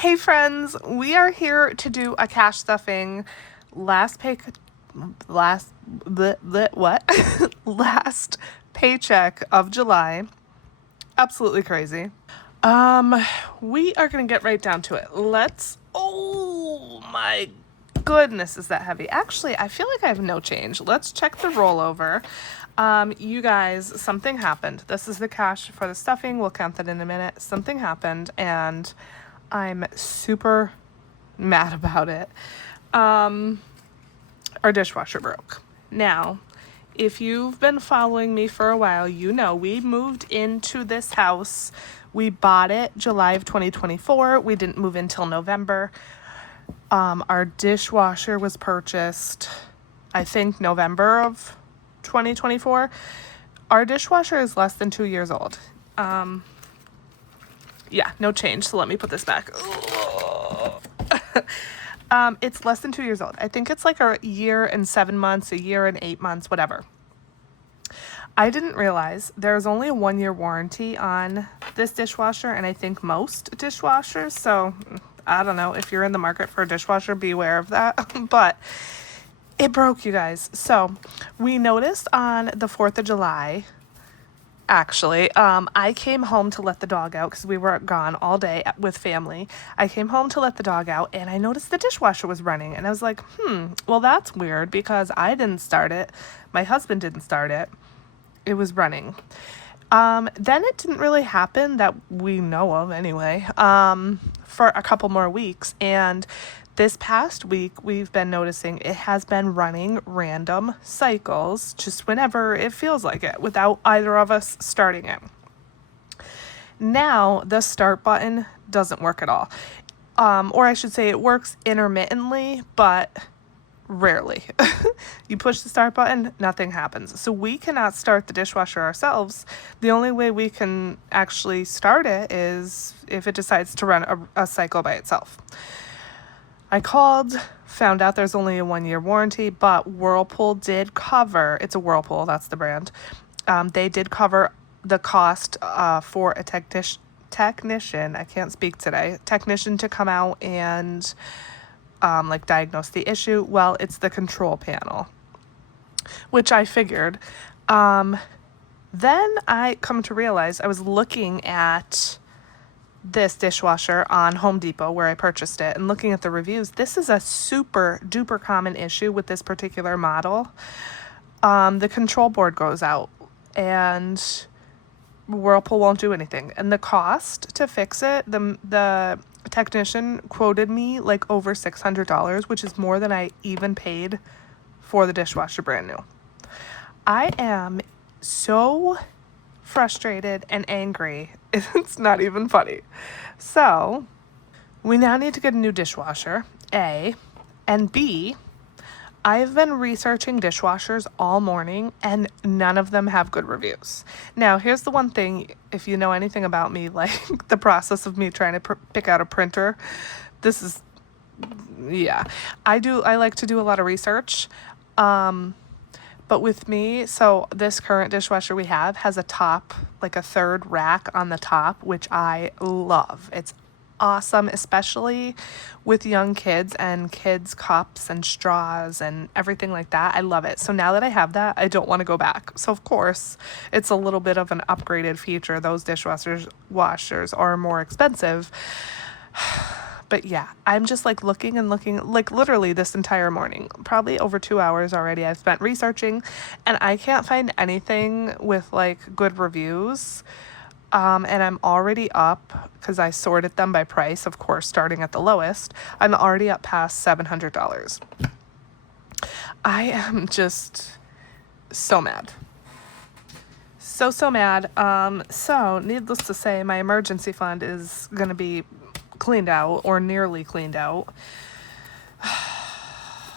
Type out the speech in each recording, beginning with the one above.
Hey friends, we are here to do a cash stuffing last last paycheck of July. Absolutely crazy. We are gonna get right down to it. Oh my goodness, is that heavy? Actually, I feel like I have no change. Let's check the rollover. You guys, something happened. This is the cash for the stuffing. We'll count that in a minute. Something happened and I'm super mad about it. Our dishwasher broke. Now, if you've been following me for a while, you know we moved into this house. We bought it July of 2024. We didn't move until November. Our dishwasher was purchased, I think, November of 2024. Our dishwasher is less than 2 years old. Yeah, no change. So let me put this back. It's less than 2 years old. I think it's like a year and 7 months, a year and 8 months, whatever. I didn't realize there's only a 1-year warranty on this dishwasher, and I think most dishwashers. So I don't know, if you're in the market for a dishwasher, beware of that. But it broke, you guys. So we noticed on the 4th of July, actually, I came home to let the dog out because we were gone all day with family. I came home to let the dog out and I noticed the dishwasher was running, and I was like, well, that's weird because I didn't start it. My husband didn't start it. It was running. Then it didn't really happen that we know of anyway, for a couple more weeks. And this past week, we've been noticing it has been running random cycles just whenever it feels like it without either of us starting it. Now, the start button doesn't work at all. Or I should say it works intermittently, but rarely. You push the start button, nothing happens. So we cannot start the dishwasher ourselves. The only way we can actually start it is if it decides to run a cycle by itself. I called, found out there's only a 1-year warranty, but Whirlpool did cover, it's a Whirlpool, that's the brand. They did cover the cost for a technician, I can't speak today, technician to come out and diagnose the issue. Well, it's the control panel, which I figured. Then I come to realize I was looking at this dishwasher on Home Depot where I purchased it and looking at the reviews. This is a super duper common issue with this particular model. The control board goes out and Whirlpool won't do anything. And the cost to fix it, the technician quoted me like over $600, which is more than I even paid for the dishwasher brand new. I am so frustrated and angry. It's not even funny. So we now need to get a new dishwasher, A, and B, I've been researching dishwashers all morning and none of them have good reviews. Now, here's the one thing, if you know anything about me, like the process of me trying to pick out a printer, this is, yeah, I like to do a lot of research. But with me, so this current dishwasher we have has a top, like a third rack on the top, which I love. It's awesome, especially with young kids and kids' cups and straws and everything like that. I love it. So now that I have that, I don't want to go back. So of course, it's a little bit of an upgraded feature. Those washers are more expensive. But yeah, I'm just like looking and looking, like literally this entire morning, probably over 2 hours already I've spent researching, and I can't find anything with like good reviews. And I'm already up, because I sorted them by price, of course, starting at the lowest. I'm already up past $700. I am just so mad. So mad. So needless to say, my emergency fund is going to be cleaned out or nearly cleaned out.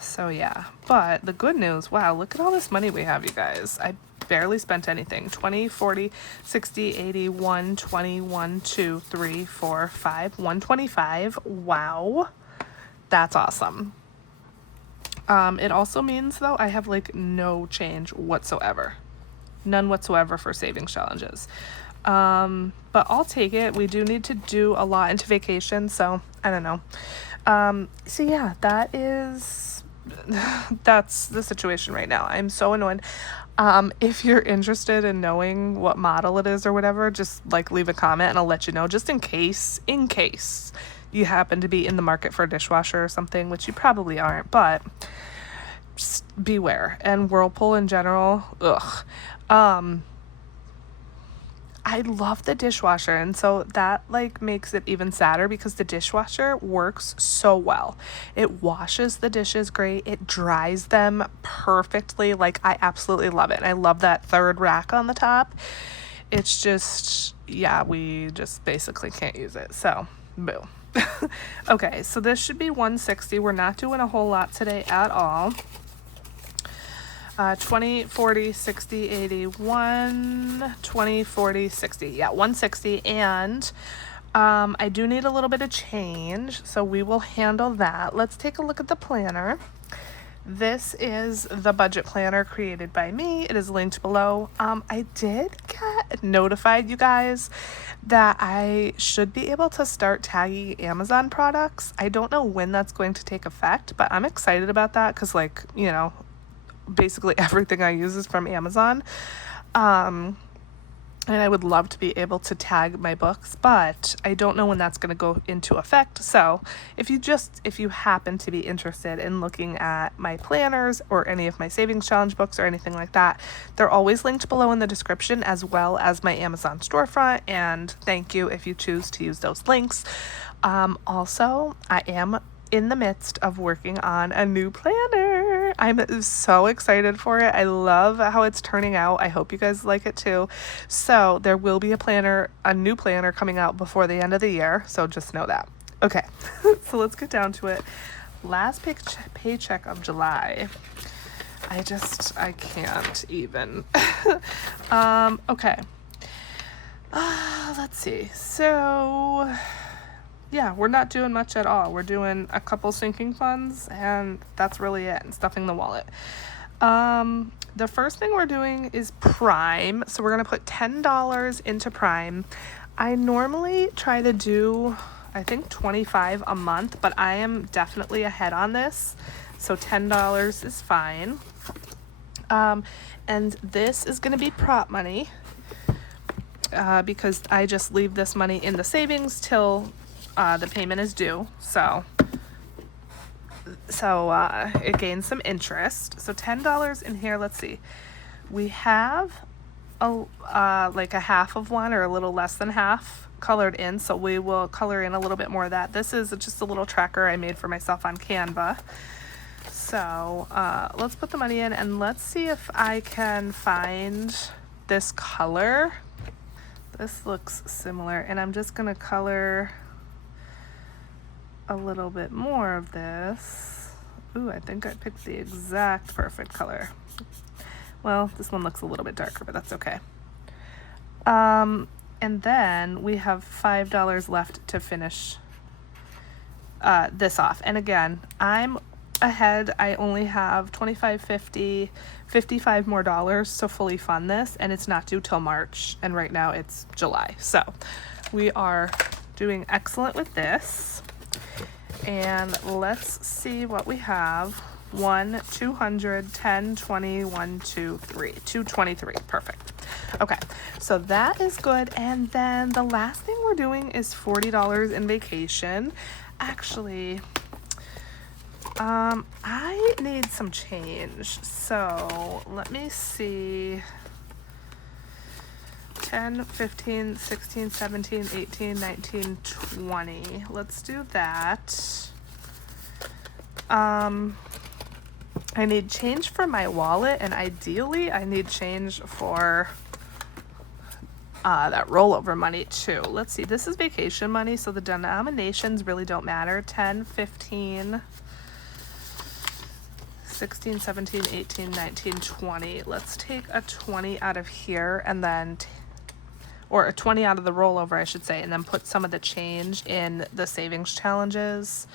So yeah, but the good news, wow, look at all this money we have, you guys. I barely spent anything. 20, 40, 60, 80, 120, 1, 2, 3, 4, 5, 125. Wow, that's awesome. It also means though I have like no change whatsoever, none whatsoever for savings challenges. But I'll take it. We do need to do a lot into vacation, so I don't know. So yeah, that's the situation right now. I'm so annoyed. If you're interested in knowing what model it is or whatever, just like leave a comment and I'll let you know, just in case you happen to be in the market for a dishwasher or something, which you probably aren't, but just beware. And Whirlpool in general, ugh. I love the dishwasher, and so that like makes it even sadder because the dishwasher works so well. It washes the dishes great, it dries them perfectly. Like, I absolutely love it. I love that third rack on the top. It's just, yeah, we just basically can't use it, so boo. Okay, so this should be 160. We're not doing a whole lot today at all. 20, 40, 60, 80, 20, 40, 60. Yeah, 160. And I do need a little bit of change, so we will handle that. Let's take a look at the planner. This is the budget planner created by me. It is linked below. I did get notified, you guys, that I should be able to start tagging Amazon products. I don't know when that's going to take effect, but I'm excited about that because, like, you know, basically everything I use is from Amazon. And I would love to be able to tag my books, but I don't know when that's going to go into effect. So if you happen to be interested in looking at my planners or any of my savings challenge books or anything like that, they're always linked below in the description, as well as my Amazon storefront. And thank you if you choose to use those links. Also, I am in the midst of working on a new planner. I'm so excited for it. I love how it's turning out. I hope you guys like it too. So there will be a new planner coming out before the end of the year. So just know that. Okay, so let's get down to it. Last paycheck of July. I can't even. Okay. Let's see. So yeah, we're not doing much at all. We're doing a couple sinking funds, and that's really it, and stuffing the wallet. The first thing we're doing is Prime. So we're going to put $10 into Prime. I normally try to do, I think, $25 a month, but I am definitely ahead on this. So $10 is fine. And this is going to be prop money because I just leave this money in the savings till the payment is due, so it gains some interest. So $10 in here. Let's see, we have like a half of one or a little less than half colored in, so we will color in a little bit more of that. This is just a little tracker I made for myself on Canva. So let's put the money in and let's see if I can find this color. This looks similar, and I'm just gonna color a little bit more of this. Ooh, I think I picked the exact perfect color. Well, this one looks a little bit darker, but that's okay. And then we have $5 left to finish this off. And again, I'm ahead. I only have $25.50, $55 more dollars to fully fund this, and it's not due till March, and right now it's July. So we are doing excellent with this. And let's see what we have. 1, 200, 10, 20, 1, 2, 3. 223. Perfect. Okay, so that is good. And then the last thing we're doing is $40 in vacation. Actually, I need some change. So let me see. 10, 15, 16, 17, 18, 19, 20. Let's do that. I need change for my wallet, and ideally I need change for that rollover money too. Let's see, this is vacation money, so the denominations really don't matter. 10, 15, 16, 17, 18, 19, 20. Let's take a 20 out of here, and then or a 20 out of the rollover, I should say, and then put some of the change in the savings challenges.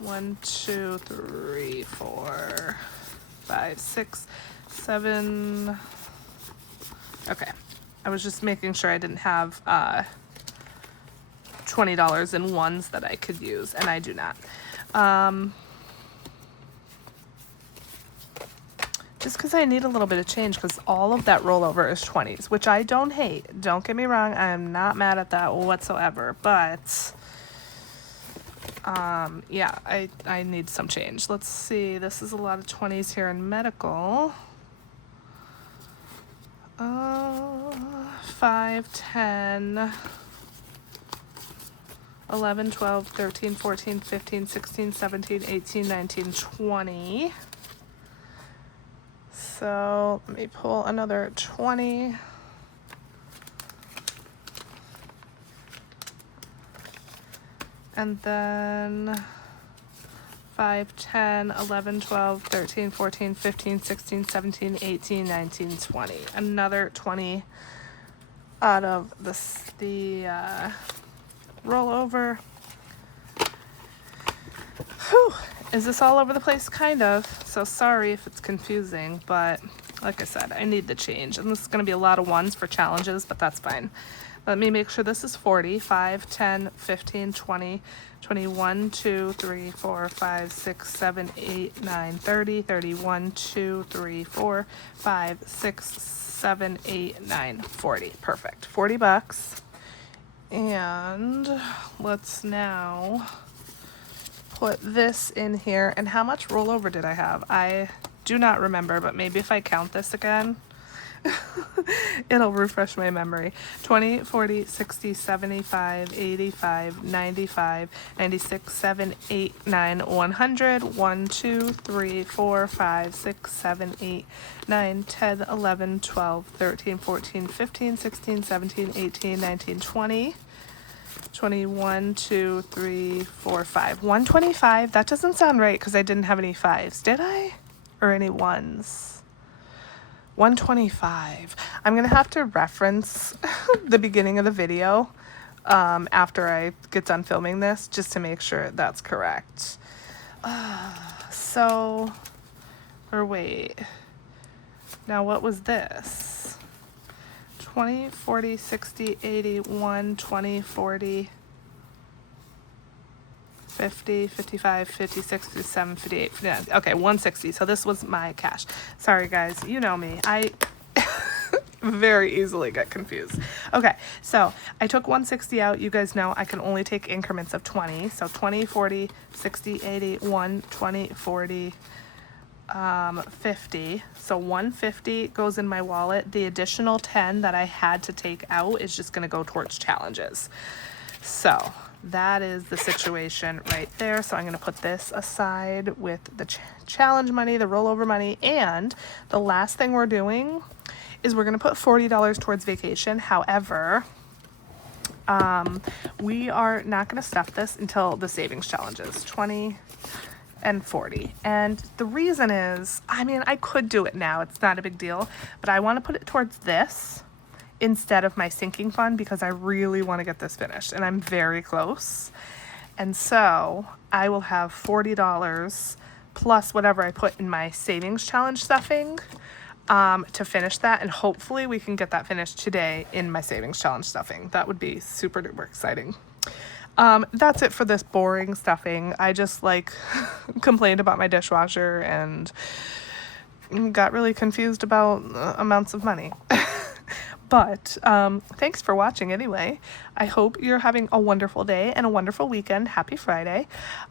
1, 2, 3, 4, 5, 6, 7. Okay. I was just making sure I didn't have $20 in ones that I could use, and I do not. Just because I need a little bit of change, because all of that rollover is 20s, which I don't hate. Don't get me wrong, I'm not mad at that whatsoever, but yeah, I need some change. Let's see, this is a lot of 20s here in medical. 5, 10, 11, 12, 13, 14, 15, 16, 17, 18, 19, 20. So let me pull another 20. And then 5, 10, 11, 12, 13, 14, 15, 16, 17, 18, 19, 20. Another 20 out of the rollover. Whew. Is this all over the place? Kind of. So sorry if it's confusing, but like I said, I need the change. And this is going to be a lot of ones for challenges, but that's fine. Let me make sure this is 40, 5, 10, 15, 20, 21, 2, 3, 4, 5, 6, 7, 8, 9, 30, 31, 2, 3, 4, 5, 6, 7, 8, 9, 40. Perfect. $40. And let's now put this in here. And how much rollover did I have? I do not remember, but maybe if I count this again, it'll refresh my memory. 20, 40, 60, 75, 85, 95, 96, 7, 8, 9, 100, 1, 2, 3, 4, 5, 6, 7, 8, 9, 10, 11, 12, 13, 14, 15, 16, 17, 18, 19, 20. 21, 2, 3, 4, 5. 125. That doesn't sound right because I didn't have any fives, did I? Or any ones? 125. I'm gonna have to reference the beginning of the video after I get done filming this, just to make sure that's correct. Or wait, now what was this? 20, 40, 60, 80, 1, 20, 40, 50, 55, 56, 57, 58, 59. Okay, 160. So this was my cash. Sorry, guys. You know me. I very easily get confused. Okay, so I took 160 out. You guys know I can only take increments of 20. So 20, 40, 60, 80, 1, 20, 40, 50. So 150 goes in my wallet. The additional 10 that I had to take out is just going to go towards challenges. So that is the situation right there. So I'm going to put this aside with the challenge money, the rollover money, and the last thing we're doing is we're going to put $40 towards vacation. However, we are not going to stuff this until the savings challenges, 20 and 40. And the reason is, I mean, I could do it now. It's not a big deal, but I want to put it towards this instead of my sinking fund because I really want to get this finished and I'm very close. And so I will have $40 plus whatever I put in my savings challenge stuffing to finish that. And hopefully we can get that finished today in my savings challenge stuffing. That would be super duper exciting. That's it for this boring stuffing. I just complained about my dishwasher and got really confused about amounts of money. But thanks for watching anyway. I hope you're having a wonderful day and a wonderful weekend. Happy Friday.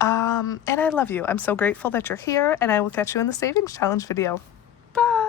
And I love you. I'm so grateful that you're here, and I will catch you in the savings challenge video. Bye.